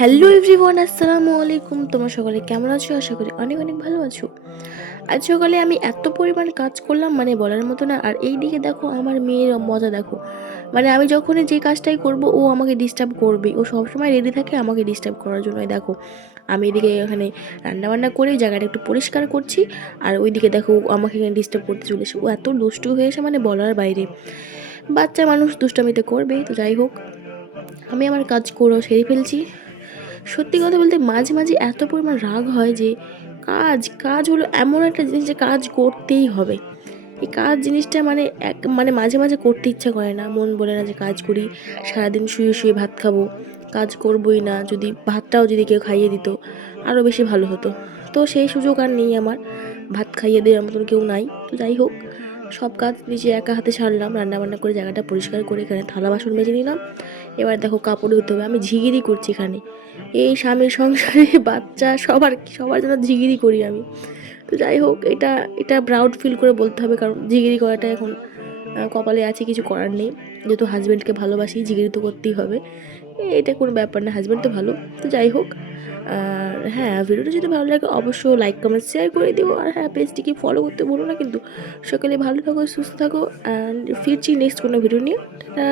Hello everyone, আসসালামু আলাইকুম। তোমরা সকলে কেমন আছো? আশা করি অনেক অনেক ভালো আছো। আজ সকালে আমি এত পরিমাণ কাজ করলাম, মানে বলার মতো না। আর এই দিকে দেখো, আমার মেয়ের মজা দেখো। মানে আমি যখনই যে কাজটাই করব, ও আমাকে ডিস্টার্ব করবে। ও সবসময় রেডি থাকে আমাকে ডিস্টার্ব করার জন্য। দেখো, আমি এদিকে এখানে রান্নাবান্না করে জায়গাটা একটু পরিষ্কার করছি, আর ওইদিকে দেখো ও আমাকে এখানে ডিস্টার্ব করতে চলেছে। ও এত দুষ্টু হয়েছে, মানে বলার বাইরে। বাচ্চা মানুষ দুষ্টামিতে করবে, তো যাই হোক, আমি আমার কাজ করেও সেরে ফেলছি। সত্যি কথা বলতে মাঝে মাঝে এত পরিমাণ রাগ হয় যে কাজ কাজ হলো এমন একটা জিনিস যে কাজ করতেই হবে। এই কাজ জিনিসটা মানে মানে মাঝে মাঝে করতে ইচ্ছা করে না, মন বলে না যে কাজ করি। সারাদিন শুয়ে শুয়ে ভাত খাবো, কাজ করবই না। যদি ভাতটাও যদি কেউ খাইয়ে দিত আরও বেশি ভালো হতো। তো সেই সুযোগ আর নেই আমার, ভাত খাইয়ে দেওয়ার মতন কেউ নাই। তো যাই হোক, সব কাজ নিজে একা হাতে সারলাম, রান্নাবান্না করে জায়গাটা পরিষ্কার করে এখানে থালা বাসন মেজে নিলাম। এবার দেখো কাপড় ধুতে হবে, আমি ঝিগিরি করছি এখানে। এই স্বামীর সংসারে বাচ্চা সবার সবার জন্য ঝিগিরি করি আমি। তো যাই হোক, এটা এটা প্রাউড ফিল করে বলতে হবে, কারণ ঝিগিরি করাটা এখন কপালে আছে, কিছু করার নেই। যেহেতু হাজব্যান্ডকে ভালোবাসি, ঝিগিরি তো করতেই হবে। এটা কোনো ব্যাপার না, হাজব্যান্ড তো ভালো। তো যাই হোক, আর হ্যাঁ, ভিডিওটা যদি ভালো লাগে অবশ্যই লাইক কমেন্ট শেয়ার করে দিও। আর হ্যাঁ, পেজটিকে ফলো করতে ভুলো না কিন্তু। সকালে ভালো থাকো, সুস্থ থাকো, অ্যান্ড ফিরছি নেক্সট কোনো ভিডিও নিয়ে। টাটা।